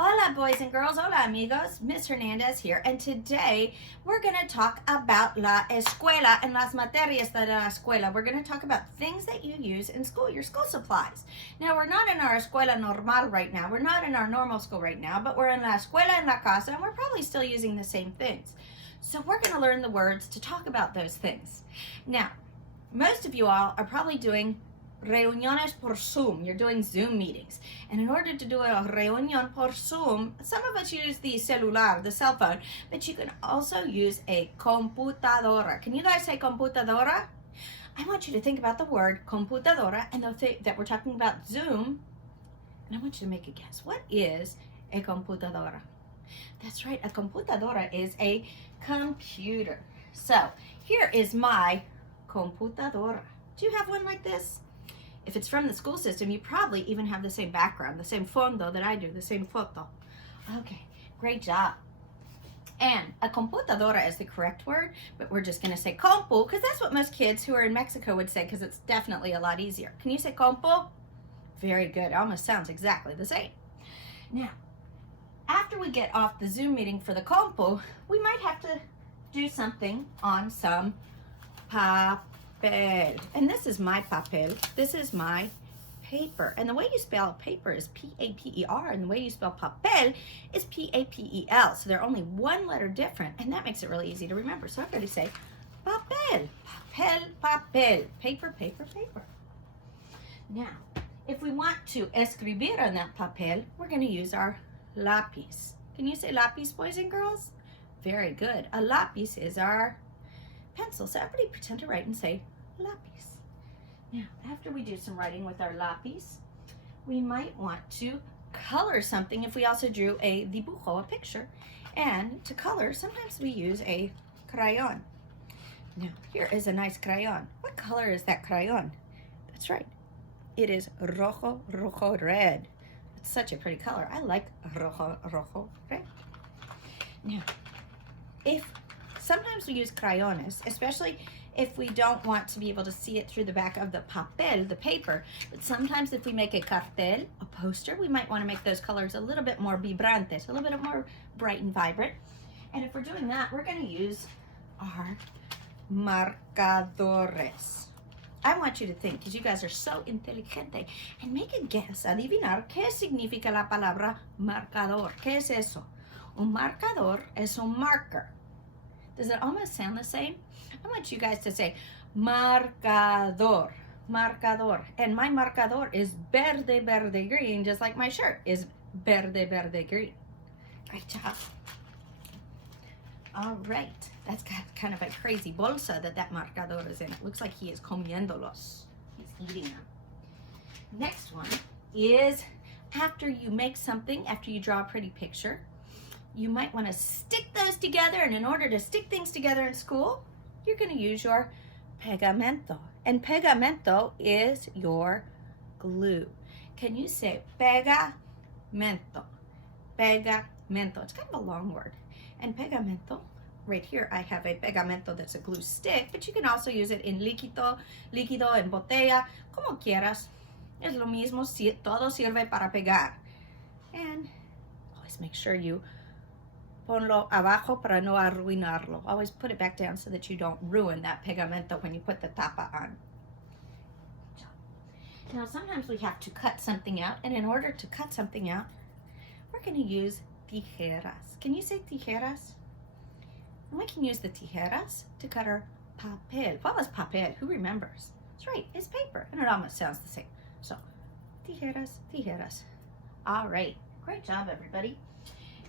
Hola boys and girls, hola amigos, Miss Hernandez here, and today we're going to talk about la escuela and las materias de la escuela. We're going to talk about things that you use in school, your school supplies. Now we're not in our escuela normal right now, we're not in our normal school right now, but we're in la escuela en la casa and we're probably still using the same things. So we're going to learn the words to talk about those things. Now, most of you all are probably doing reuniones por Zoom. You're doing Zoom meetings. And in order to do a reunión por Zoom, some of us use the celular, the cell phone, but you can also use a computadora. Can you guys say computadora? I want you to think about the word computadora and that we're talking about Zoom, and I want you to make a guess. What is a computadora? That's right, a computadora is a computer. So here is my computadora. Do you have one like this? If it's from the school system, you probably even have the same background, the same fondo that I do, the same foto. Okay, great job. And a computadora is the correct word, but we're just going to say compu because that's what most kids who are in Mexico would say because it's definitely a lot easier. Can you say compu? Very good. It almost sounds exactly the same. Now, after we get off the Zoom meeting for the compu, we might have to do something on some papel. And this is my papel. This is my paper. And the way you spell paper is P-A-P-E-R, and the way you spell papel is P-A-P-E-L. So they're only one letter different, and that makes it really easy to remember. So I'm going to say papel, papel, papel, paper, paper, paper. Now, if we want to escribir on that papel, we're going to use our lápiz. Can you say lápiz, boys and girls? Very good. A lápiz is our pencil. So everybody pretend to write and say lápiz. Now, after we do some writing with our lápiz, we might want to color something if we also drew a dibujo, a picture. And to color, sometimes we use a crayon. Now, here is a nice crayon. What color is that crayon? That's right. It is rojo, rojo, red. It's such a pretty color. I like rojo, rojo, red. Now, sometimes we use crayones, especially if we don't want to be able to see it through the back of the papel, the paper. But sometimes if we make a cartel, a poster, we might want to make those colors a little bit more vibrantes, a little bit more bright and vibrant. And if we're doing that, we're going to use our marcadores. I want you to think, because you guys are so inteligente, and make a guess, adivinar, ¿qué significa la palabra marcador? ¿Qué es eso? Un marcador es un marker. Does it almost sound the same? I want you guys to say marcador, marcador. And my marcador is verde, verde, green, just like my shirt is verde, verde, green. Great job. All right. That's got kind of a crazy bolsa that marcador is in. It looks like he is comiéndolos. He's eating them. Next one is after you make something, after you draw a pretty picture, you might want to stick those together, and in order to stick things together in school, you're going to use your pegamento. And pegamento is your glue. Can you say pegamento? Pegamento. It's kind of a long word. And pegamento, right here I have a pegamento that's a glue stick, but you can also use it in líquido, en botella, como quieras. Es lo mismo, todo sirve para pegar. And always make sure you ponlo abajo para no arruinarlo. Always put it back down so that you don't ruin that pegamento when you put the tapa on. Now, sometimes we have to cut something out, and in order to cut something out, we're going to use tijeras. Can you say tijeras? And we can use the tijeras to cut our papel. What was papel? Who remembers? That's right, it's paper, and it almost sounds the same. So, tijeras, tijeras. All right, great job, everybody.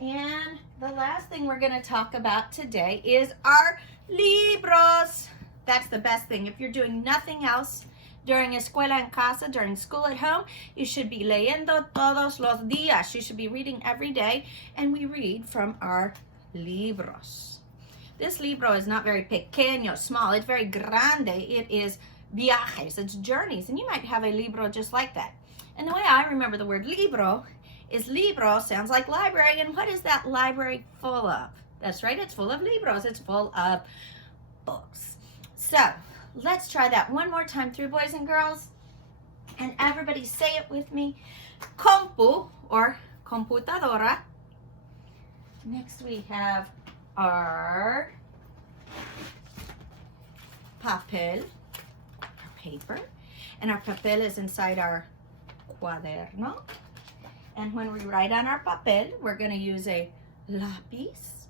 And the last thing we're going to talk about today is our libros. That's the best thing. If you're doing nothing else during escuela en casa, during school at home, you should be leyendo todos los días. You should be reading every day, and we read from our libros. This libro is not very pequeño, small. It's very grande. It is viajes. It's journeys, and you might have a libro just like that. And the way I remember the word libro is libro sounds like library, and what is that library full of? That's right, it's full of libros. It's full of books. So let's try that one more time through, boys and girls. And everybody say it with me. Compu or computadora. Next we have our papel, our paper. And our papel is inside our cuaderno. And when we write on our papel, we're going to use a lápiz.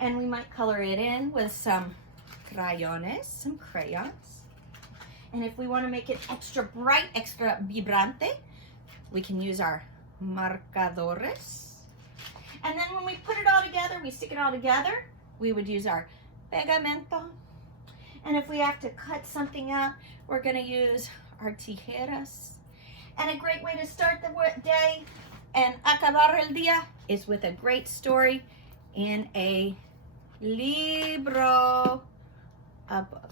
And we might color it in with some some crayons. And if we want to make it extra bright, extra vibrante, we can use our marcadores. And then when we put it all together, we stick it all together, we would use our pegamento. And if we have to cut something out, we're going to use our tijeras. And a great way to start the day and acabar el día is with a great story in a libro, a book.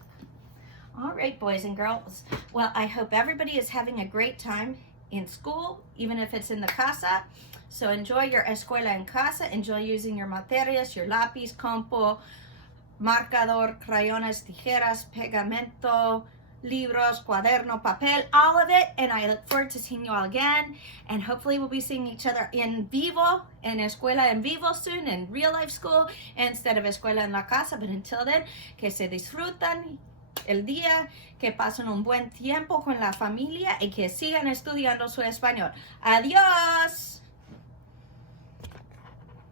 All right, boys and girls. Well, I hope everybody is having a great time in school, even if it's in the casa. So enjoy your escuela en casa. Enjoy using your materias, your lápiz, compo, marcador, crayones, tijeras, pegamento, libros, cuaderno, papel, all of it. And I look forward to seeing you all again. And hopefully we'll be seeing each other in vivo, in escuela en vivo soon, in real life school, instead of escuela en la casa. But until then, que se disfrutan el día, que pasen un buen tiempo con la familia y que sigan estudiando su español. Adiós.